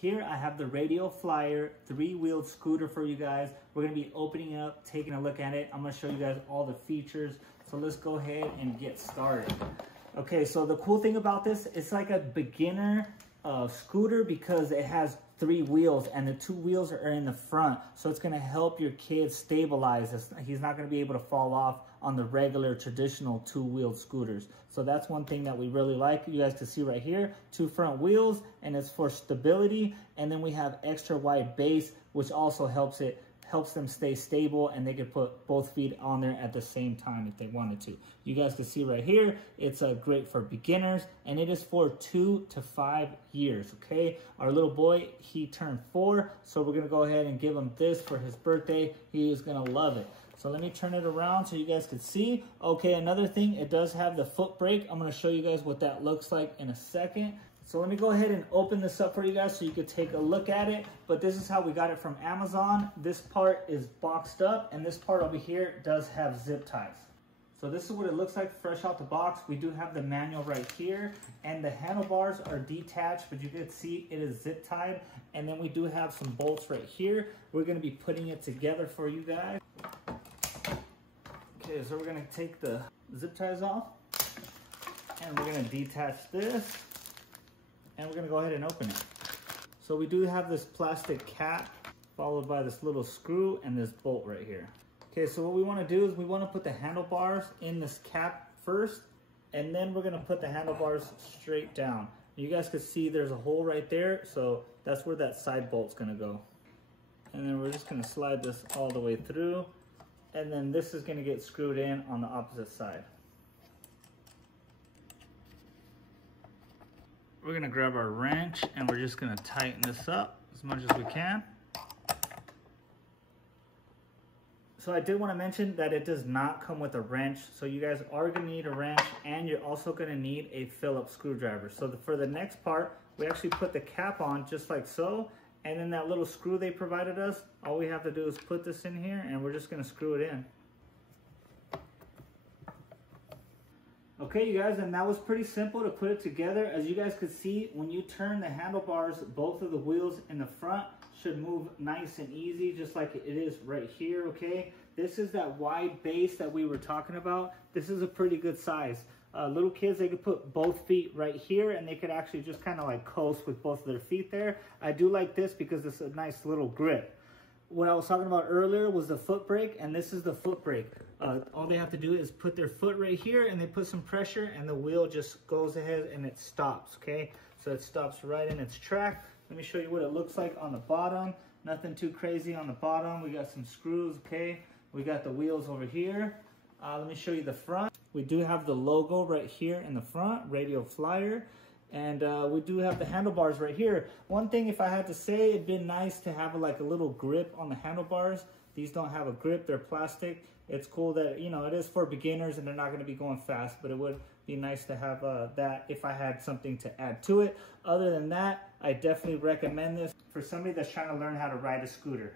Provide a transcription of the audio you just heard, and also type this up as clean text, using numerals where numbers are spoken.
Here I have the Radial Flyer 3-wheeled scooter for you guys. We're gonna be opening it up, taking a look at it. I'm gonna show you guys all the features. So let's go ahead and get started. Okay, so the cool thing about this, it's like a beginner scooter because it has 3 wheels and the 2 wheels are in the front. So it's gonna help your kid stabilize. He's not gonna be able to fall off on the regular traditional 2-wheeled scooters. So that's one thing that we really like. You guys can see right here, 2 front wheels, and it's for stability. And then we have extra wide base, which also helps them stay stable, and they could put both feet on there at the same time if they wanted to. You guys can see right here, it's great for beginners, and it is for 2 to 5 years, okay? Our little boy, he turned 4, so we're gonna go ahead and give him this for his birthday. He is gonna love it. So let me turn it around so you guys can see. Okay, another thing, it does have the foot brake. I'm gonna show you guys what that looks like in a second. So let me go ahead and open this up for you guys so you could take a look at it. But this is how we got it from Amazon. This part is boxed up, and this part over here does have zip ties. So this is what it looks like fresh out the box. We do have the manual right here, and the handlebars are detached, but you can see it is zip tied. And then we do have some bolts right here. We're gonna be putting it together for you guys. Okay, so we're gonna take the zip ties off, and we're gonna detach this. And we're gonna go ahead and open it. So we do have this plastic cap followed by this little screw and this bolt right here. Okay, so what we wanna do is we wanna put the handlebars in this cap first, and then we're gonna put the handlebars straight down. You guys can see there's a hole right there, so that's where that side bolt's gonna go. And then we're just gonna slide this all the way through, and then this is gonna get screwed in on the opposite side. We're gonna grab our wrench and we're just gonna tighten this up as much as we can. So I did want to mention that it does not come with a wrench. So you guys are gonna need a wrench, and you're also gonna need a Phillips screwdriver. So for the next part, we actually put the cap on just like so. And then that little screw they provided us, all we have to do is put this in here and we're just gonna screw it in. Okay, you guys, and that was pretty simple to put it together. As you guys could see, when you turn the handlebars, both of the wheels in the front should move nice and easy, just like it is right here, okay? This is that wide base that we were talking about. This is a pretty good size. Little kids, they could put both feet right here, and they could actually just kind of like coast with both of their feet there. I do like this because it's a nice little grip. What I was talking about earlier was the foot brake, and this is the foot brake. All they have to do is put their foot right here, and they put some pressure, and the wheel just goes ahead and it stops, okay? So it stops right in its track. Let me show you what it looks like on the bottom. Nothing too crazy on the bottom. We got some screws, okay? We got the wheels over here. Let me show you the front. We do have the logo right here in the front, Radial Flyer. And we do have the handlebars right here. One thing, if I had to say, it'd been nice to have like a little grip on the handlebars. These don't have a grip, they're plastic. It's cool that, you know, it is for beginners and they're not gonna be going fast, but it would be nice to have that if I had something to add to it. Other than that, I definitely recommend this for somebody that's trying to learn how to ride a scooter.